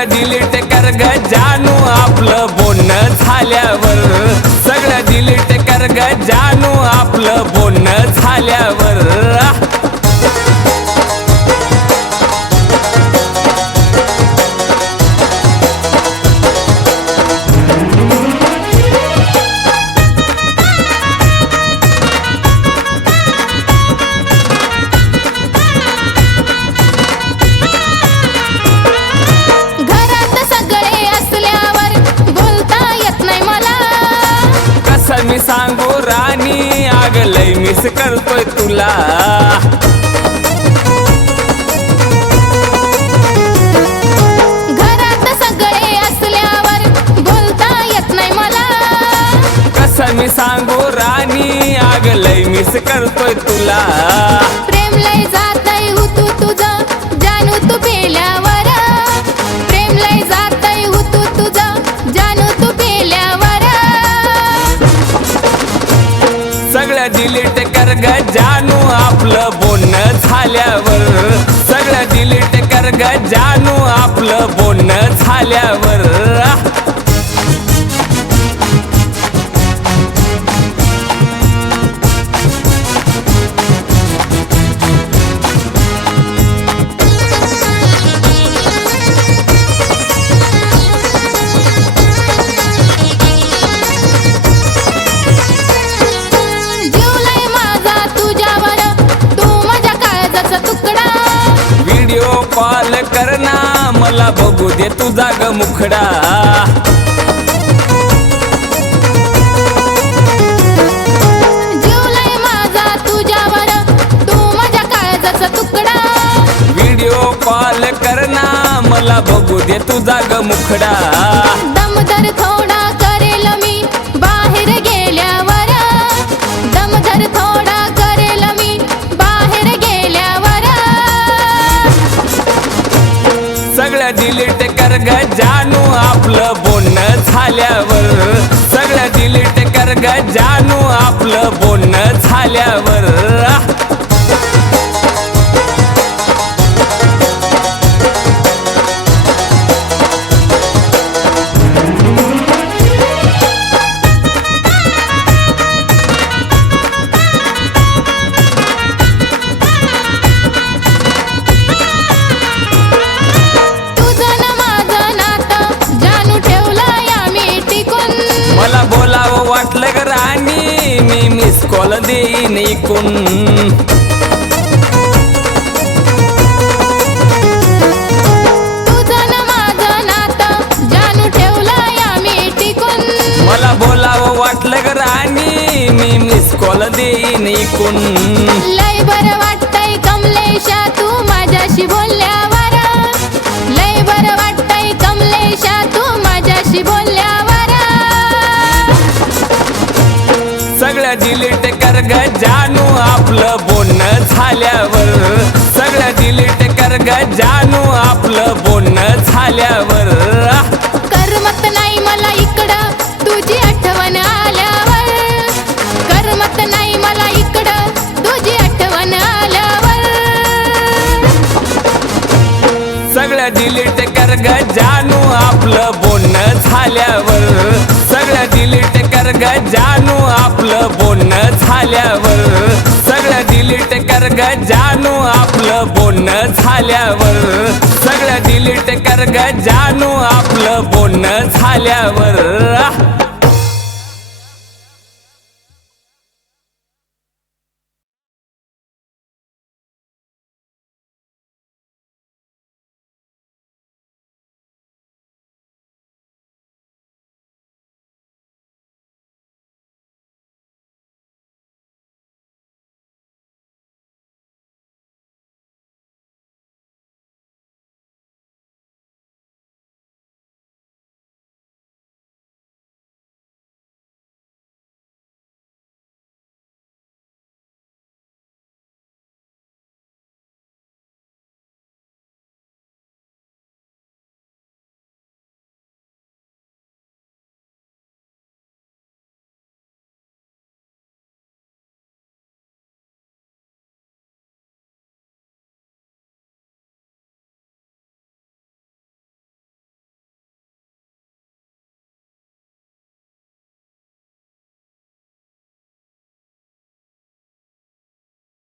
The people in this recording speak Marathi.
सगळं डिलीट कर ग जानू आपलं बोलणं झाल्यावर. सगळं डिलीट कर ग जानू आपलं बोलणं झाल्यावर. मिस करतोय तुला. घरात सगळे असल्यावर बोलता येत नाही मला. कसं मी सांगू राणी? आग लय मिस करतोय तुला. ग जानू आपलं बोलणं झाल्यावर. बघू दे तुझा ग मुखडा. व्हिडिओ कॉल कर ना मला बघू दे तुझा ग मुखडा. दमदर थोडा करेल मी बाहेर गेल्यावर. दमदर थोडा ग जानू आपलं बोलणं झाल्यावर. राणी मी मिस कॉल देईन ऐकून मला बोलावं वाटलं ग राणी मी मिस कॉल देईन ऐकून लय बरं वाटतंय कमलेशा ग जानू आपलं बोलणं झाल्यावर. सगळं डिलीट कर ग जानू आपलं बोलणं झाल्यावर. करमत नाही मला इकडं तुझी आठवण आल्यावर. करमत नाही मला इकडं तुझी आठवण आल्यावर. सगळं डिलीट कर ग जानू आपलं बोलणं झाल्यावर. सगळं डिलीट ग जानू आपलं बोलणं झाल्यावर. सगळं डिलीट कर ग जानू आपलं बोलणं झाल्यावर. सगळं डिलीट कर ग जानू आपलं बोलणं झाल्यावर.